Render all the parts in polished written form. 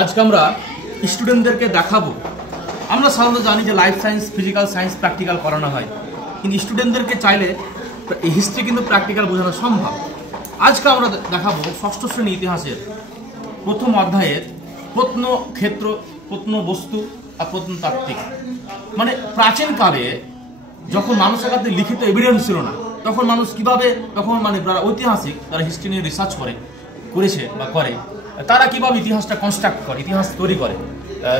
আজকে আমরা স্টুডেন্টদেরকে দেখাবো। আমরা সাধারণত জানি যে life science, physical science practical করানো হয়, কিন্তু স্টুডেন্টদেরকে চাইলে হিস্ট্রি কিন্তু প্র্যাকটিক্যাল বোঝানো সম্ভব। আজকে আমরা দেখাবো ষষ্ঠ শ্রেণী ইতিহাসের প্রথম অধ্যায়ের প্রত্নক্ষেত্র, প্রত্নবস্তু আর প্রত্নতাত্ত্বিক। মানে প্রাচীনকালে যখন মানুষের কাছে লিখিত এভিডেন্স ছিল না, তখন মানুষ কীভাবে, তখন মানে যারা ঐতিহাসিক, তারা হিস্ট্রি নিয়ে রিসার্চ করেছে বা করে, তারা কীভাবে ইতিহাসটা কনস্ট্রাক্ট করে, ইতিহাস তৈরি করে,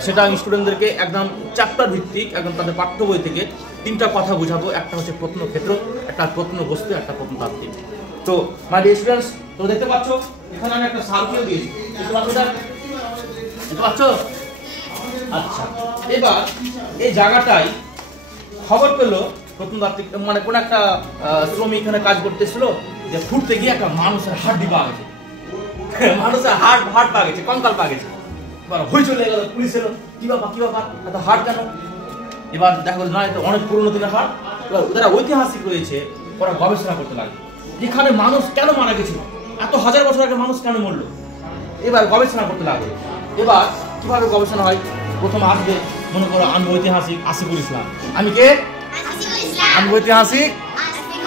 সেটা স্টুডেন্টদেরকে একদম চ্যাপ্টার ভিত্তিক একদম তাদের পাঠ্য বই থেকে তিনটা কথা বোঝাবো। একটা হচ্ছে প্রত্নক্ষেত্র, একটা প্রত্নবস্তু, একটা প্রত্নতাত্ত্বিক। তো মাই ডিয়ার স্টুডেন্টস, তো দেখতে পাচ্ছ এখানে আমি একটা সার্কেল দিয়েছি, দেখতে পাচ্ছ? আচ্ছা, এবার এই জায়গাটাই খবর পেলো প্রত্নতাত্ত্বিক, মানে কোন একটা শ্রমিক এখানে কাজ করতেছিল, যে ফুটতে গিয়ে একটা মানুষের হাড্ডি পাওয়া গেছে, মানুষের হাড় পাওয়া গেছে, কঙ্কাল পাওয়া গেছে। এবার হই চলে গেল, পুলিশ এলো, কি ব্যাপার এত হাড় কেন? এবার দেখা গেল না, এটা অনেক পুরোনো দিনের হাড়। এবার যারা ঐতিহাসিক রয়েছে ওরা গবেষণা করতে লাগলো, এখানে মানুষ কেন মারা গেছিল, এত হাজার বছর আগে মানুষ কেন মরলো, এবার গবেষণা করতে লাগলো। এবার কিভাবে গবেষণা হয়? প্রথম আসবে, মনে করো আমি ঐতিহাসিক আসিফুল ইসলাম। আমি কে? আমি ঐতিহাসিক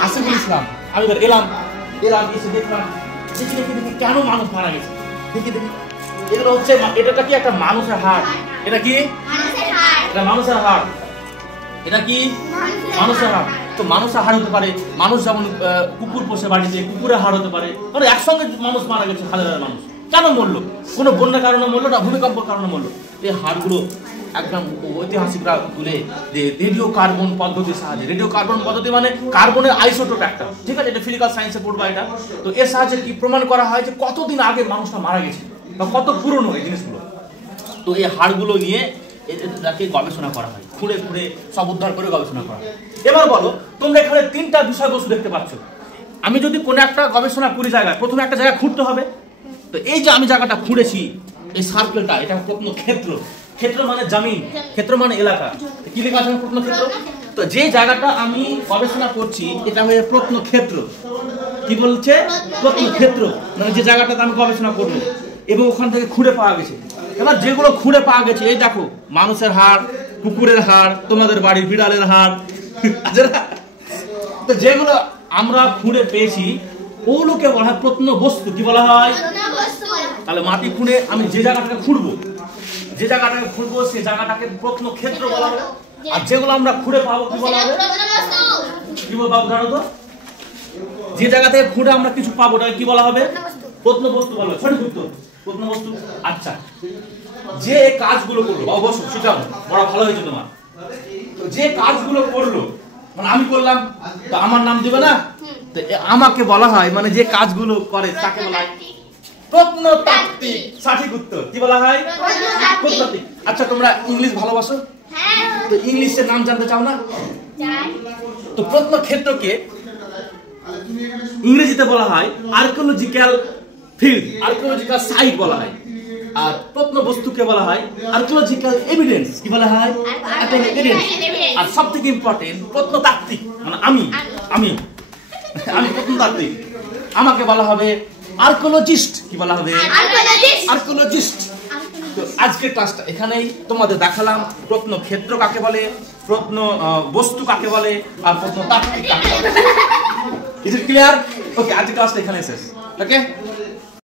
আসিফুল ইসলাম। আমি এলাম এসে দেখলাম, দেখি কেন মানুষ মারা গেছে, দেখি এগুলো হচ্ছে, এটা কি একটা মানুষের হাড়, এটা কি এটা মানুষের হাড়, এটা কি মানুষের হাড়। তো মানুষের হাড় হতে পারে, মানুষ যেমন কুকুর পোষে বাড়িতে, কুকুরের হাড় হতে পারে। কারণ একসঙ্গে মানুষ মারা গেছে, হাজার মানুষ কেন মরলো? কোনো বন্যার কারণে মরলো না ভূমিকম্পের কারণে মরলো? এই হাড়গুলো একদম ঐতিহাসিকরা তুলে রেডিও কার্বন পদ্ধতির সাহায্যে, রেডিও কার্বন পদ্ধতি মানে কার্বনের আইসোটোপ একটা, ঠিক আছে, এটা ফিজিক্যাল সায়েন্সে পড়বা এটা। তো এর সাহায্যে কি প্রমাণ করা হয় যে কতদিন আগে মানুষটা মারা গেছে বা কত পুরনো এই জিনিসগুলো। তো এই হাড়গুলো নিয়ে এটাকে গবেষণা করা হয়, খুঁড়ে সব উদ্ধার করে গবেষণা করা হয়। এবার বলো, তোমরা এখানে তিনটা বিষয়বস্তু দেখতে পাচ্ছ। আমি যদি কোনো একটা গবেষণা করি জায়গায়, প্রথমে একটা জায়গা খুঁড়তে হবে। তো এই যে আমি জায়গাটা খুঁড়েছি, এই সার্কেলটা, এটা প্রত্নক্ষেত্র। ক্ষেত্র মানে জমিন, ক্ষেত্র মানে এলাকা। কি লেখা আছে প্রত্নক্ষেত্র? তো যে জায়গাটা আমি গবেষণা করছি এটা হয়ে প্রত্নক্ষেত্র। কি বলছে? প্রত্নক্ষেত্র মানে যে জায়গাটাতে আমি গবেষণা করব, এবং ওখান থেকে খুঁড়ে পাওয়া গেছে। এবার যেগুলো খুঁড়ে পাওয়া গেছে, এই দেখো, মানুষের হাড়, কুকুরের হাড়, তোমাদের বাড়ির বিড়ালের হাড়, তো যেগুলো আমরা খুঁড়ে পেয়েছি ওগুলোকে বলা হয় প্রত্নবস্তু। কি বলা হয়? তাহলে মাটি খুঁড়ে আমি যে জায়গাটাকে খুঁড়বো, সেই জায়গাটাকে প্রত্নক্ষেত্র বলা হবে। আর যেগুলো আমরা খুঁড়ে পাবো কি বলা হবে? কি বলবো জানো তো? যে জায়গা থেকে খুঁড়ে আমরা কিছু পাবো ওটাকে কি বলা হবে? প্রত্নবস্তু বলা হবে। সঠিক উত্তর, প্রত্নবস্তু। আচ্ছা, যে কাজগুলো করলো, অবশ্য সেটা বড় ভালো হয়েছে তোমার। তো যে কাজগুলো করলো, মানে আমি করলাম, তো আমার নাম দিবে না? তো আমাকে বলা হয়, মানে যে কাজগুলো করে তাকে বলা হয় প্রত্নতাত্ত্বিক। সঠিক উত্তর। কি বলা হয়? প্রত্নতাত্ত্বিক। আচ্ছা, তোমরা ইংলিশ ভালোবাসো? তো ইংলিশের নাম জানতে চাও না? তো প্রত্নক্ষেত্রকে ইংরেজিতে বলা হয় আর্কিওলজিক্যাল ফিল্ড, আর্কিওলজিক্যাল সাইট বলা হয়। আর প্রত্নবস্তুকে বলা হয় আর্কিওলজিক্যাল এভিডেন্স। কি বলা হয়? এভিডেন্স। আর সবথেকে ইম্পর্টেন্ট প্রত্নতাত্ত্বিক, মানে আমি প্রত্নতাত্ত্বিক, আমাকে বলা হবে আর্কিওলজিস্ট। কি বলা হবে? আর্কিওলজিস্ট। তো আজকের ক্লাসটা এখানেই তোমাদের দেখালাম প্রত্নক্ষেত্র কাকে বলে, প্রত্নবস্তু কাকে বলে, আর প্রত্নতাত্ত্বিক কাকে বলে। Is it clear? ওকে, আজকের ক্লাসটা এখানে শেষ। ওকে।